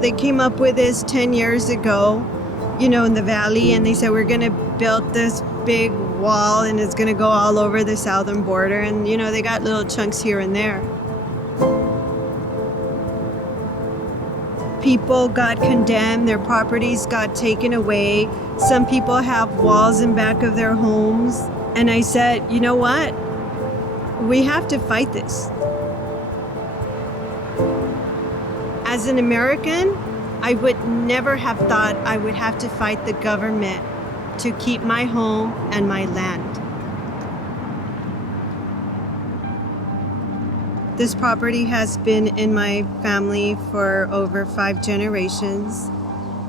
They came up with this 10 years ago, in the valley, and they said, we're going to build this big wall and it's going to go all over the southern border. And, they got little chunks here and there. People got condemned, their properties got taken away. Some people have walls in back of their homes. And I said, you know what? We have to fight this. As an American, I would never have thought I would have to fight the government to keep my home and my land. This property has been in my family for over 5 generations.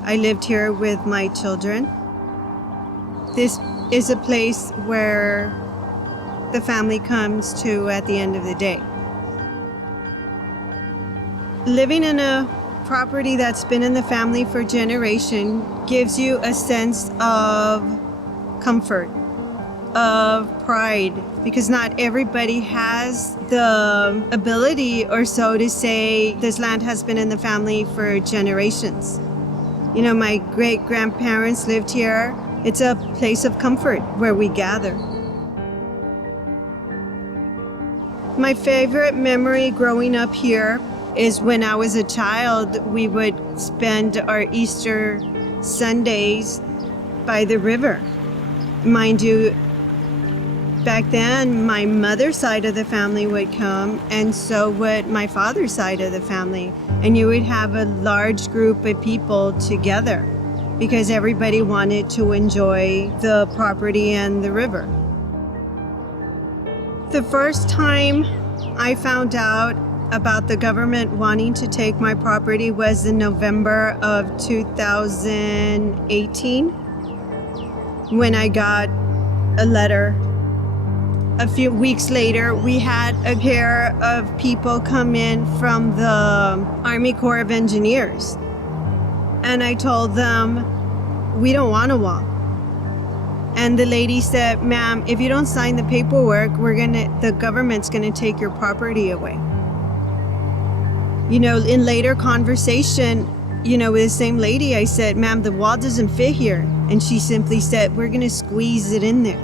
I lived here with my children. This is a place where the family comes to at the end of the day. Living in a property that's been in the family for generations gives you a sense of comfort, of pride, because not everybody has the ability or so to say this land has been in the family for generations. My great-grandparents lived here. It's a place of comfort where we gather. My favorite memory growing up here is when I was a child, we would spend our Easter Sundays by the river. Mind you, back then, my mother's side of the family would come, and so would my father's side of the family. And you would have a large group of people together because everybody wanted to enjoy the property and the river. The first time I found out about the government wanting to take my property was in November of 2018 when I got a letter. A few weeks later, we had a pair of people come in from the Army Corps of Engineers. And I told them, we don't want a wall. And the lady said, ma'am, if you don't sign the paperwork, the government's gonna take your property away. In later conversation, with the same lady, I said, ma'am, the wall doesn't fit here. And she simply said, we're gonna squeeze it in there.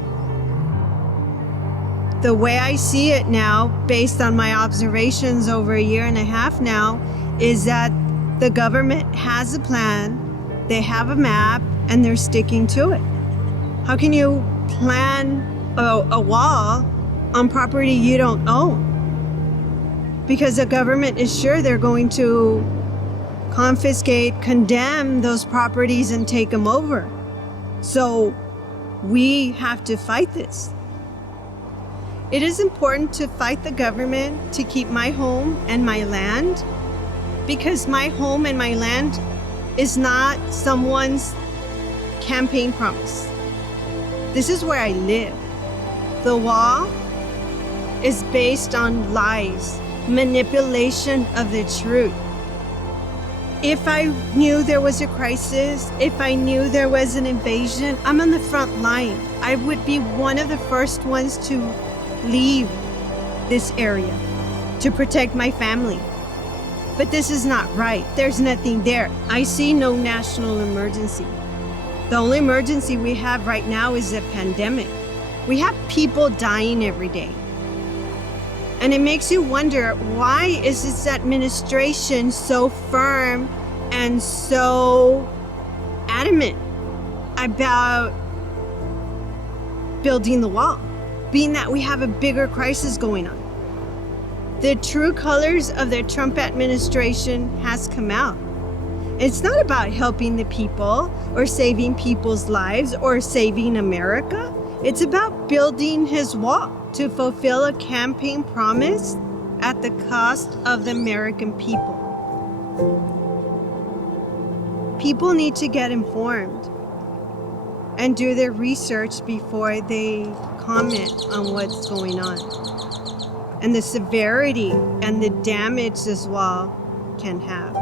The way I see it now, based on my observations over a year and a half now, is that the government has a plan, they have a map, and they're sticking to it. How can you plan a wall on property you don't own? Because the government is sure they're going to confiscate, condemn those properties and take them over. So we have to fight this. It is important to fight the government to keep my home and my land, because my home and my land is not someone's campaign promise. This is where I live. The wall is based on lies, manipulation of the truth. If I knew there was a crisis, if I knew there was an invasion, I'm on the front line. I would be one of the first ones to leave this area to protect my family. But this is not right. There's nothing there. I see no national emergency. The only emergency we have right now is a pandemic. We have people dying every day. And it makes you wonder, why is this administration so firm and so adamant about building the wall, being that we have a bigger crisis going on? The true colors of the Trump administration has come out. It's not about helping the people or saving people's lives or saving America. It's about building his wall to fulfill a campaign promise at the cost of the American people. People need to get informed and do their research before they comment on what's going on, and the severity and the damage this wall can have.